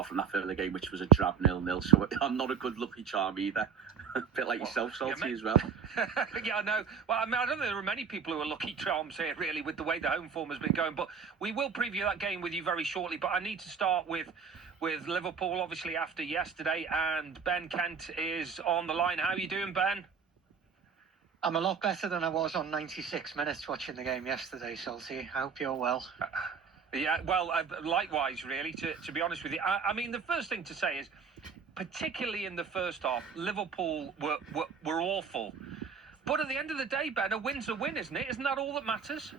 apart from that early game, which was a drab 0-0. So I'm not a good lucky charm either. A bit like yourself, Salty, as well. Yeah, I know. Well, I mean, I don't think there are many people who are lucky charms here, really, with the way the home form has been going. But we will preview that game with you very shortly. But I need to start with Liverpool, obviously, after yesterday. And Ben Kent is on the line. How are you doing, Ben? I'm a lot better than I was on 96 minutes watching the game yesterday, Salty. I hope you're well. Yeah, well, likewise, really, to be honest with you. I mean, the first thing to say is, particularly in the first half, Liverpool were awful. But at the end of the day, Ben, a win's a win, isn't it? Isn't that all that matters?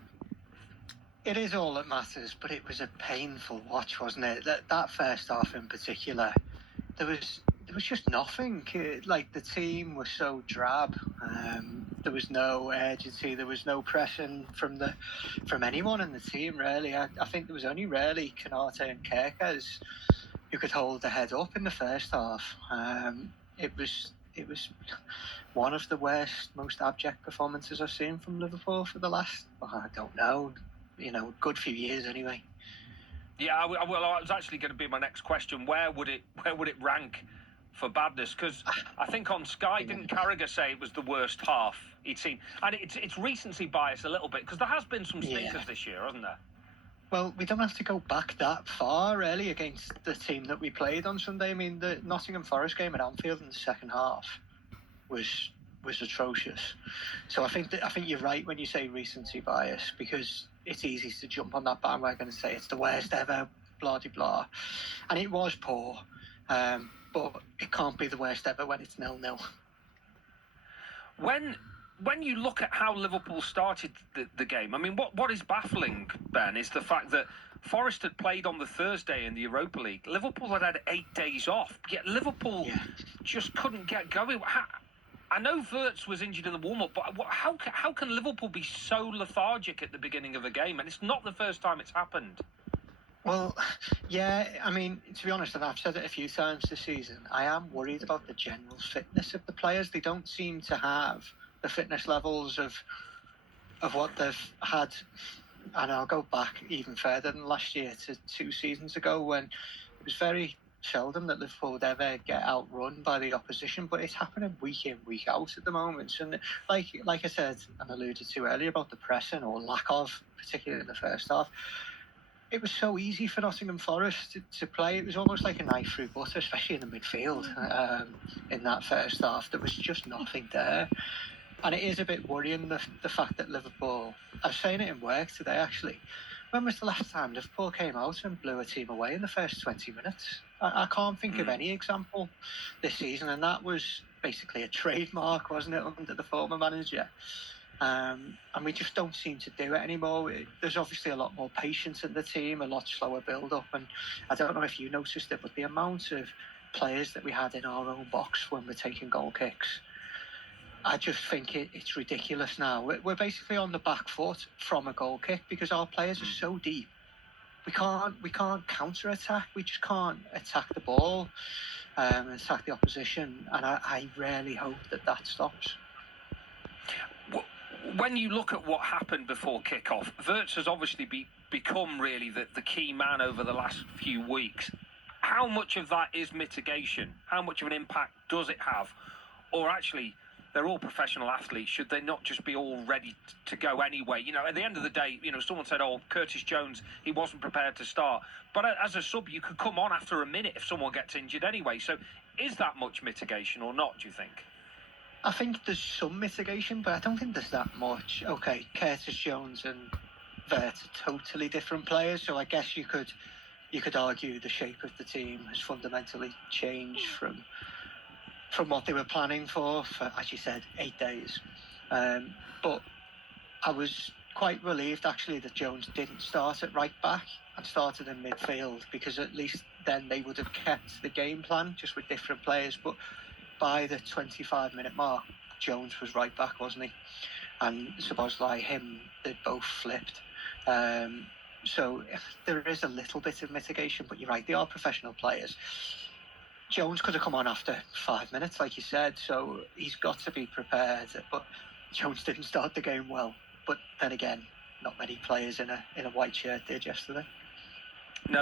It is all that matters, but it was a painful watch, wasn't it? That first half in particular, there was just nothing. Like, the team was so drab. There was no urgency. There was no pressing from anyone in the team, really. I think there was only really Canate and Kerkez who could hold their head up in the first half. It was one of the worst, most abject performances I've seen from Liverpool for the last, I don't know, good few years anyway. Yeah, well, I was actually going to be my next question. Where would it rank for badness? Because I think on Sky, didn't Carragher say it was the worst half he'd seen? And it's recency bias a little bit, because there has been some stinkers this year, hasn't there? Well, we don't have to go back that far, really, against the team that we played on Sunday. I mean, the Nottingham Forest game at Anfield in the second half was atrocious. So I think you're right when you say recency bias, because it's easy to jump on that bandwagon and say it's the worst ever, blah de blah, and it was poor, but it can't be the worst ever when it's 0-0. When you look at how Liverpool started the game, I mean, what is baffling, Ben, is the fact that Forest had played on the Thursday in the Europa League. Liverpool had 8 days off, yet Liverpool just couldn't get going. I know Wirtz was injured in the warm-up, but how can Liverpool be so lethargic at the beginning of a game? And it's not the first time it's happened. Well, yeah, I mean, to be honest, and I've said it a few times this season, I am worried about the general fitness of the players. They don't seem to have the fitness levels of what they've had. And I'll go back even further than last year to 2 seasons ago, when it was very seldom that Liverpool would ever get outrun by the opposition, but it's happening week in, week out at the moment. And like I said and alluded to earlier about the pressing, or lack of, particularly in the first half, it was so easy for Nottingham Forest to play. It was almost like a knife through butter, especially in the midfield. In that first half, there was just nothing there. And it is a bit worrying, the fact that Liverpool, I was saying it in work today actually, when was the last time Liverpool came out and blew a team away in the first 20 minutes? I can't think of any example this season, and that was basically a trademark, wasn't it, under the former manager? And we just don't seem to do it anymore. There's obviously a lot more patience in the team, a lot slower build-up, and I don't know if you noticed it, but the amount of players that we had in our own box when we're taking goal kicks, I just think it's ridiculous now. We're basically on the back foot from a goal kick because our players are so deep. We can't counter-attack. We just can't attack the ball and attack the opposition. And I really hope that stops. When you look at what happened before kick-off, Wirtz has obviously become really the key man over the last few weeks. How much of that is mitigation? How much of an impact does it have? Or actually, they're all professional athletes. Should they not just be all ready to go anyway? At the end of the day, someone said, Curtis Jones, he wasn't prepared to start. But as a sub, you could come on after a minute if someone gets injured anyway. So is that much mitigation or not, do you think? I think there's some mitigation, but I don't think there's that much. Okay, Curtis Jones and Wirtz are totally different players, so I guess you could argue the shape of the team has fundamentally changed from what they were planning for, as you said, 8 days. But I was quite relieved, actually, that Jones didn't start at right back and started in midfield, because at least then they would have kept the game plan, just with different players. But by the 25-minute mark, Jones was right back, wasn't he? And Szoboszlai, they both flipped. So there is a little bit of mitigation, but you're right, they are professional players. Jones could have come on after 5 minutes, like you said, so he's got to be prepared. But Jones didn't start the game well. But then again, not many players in a white shirt did yesterday.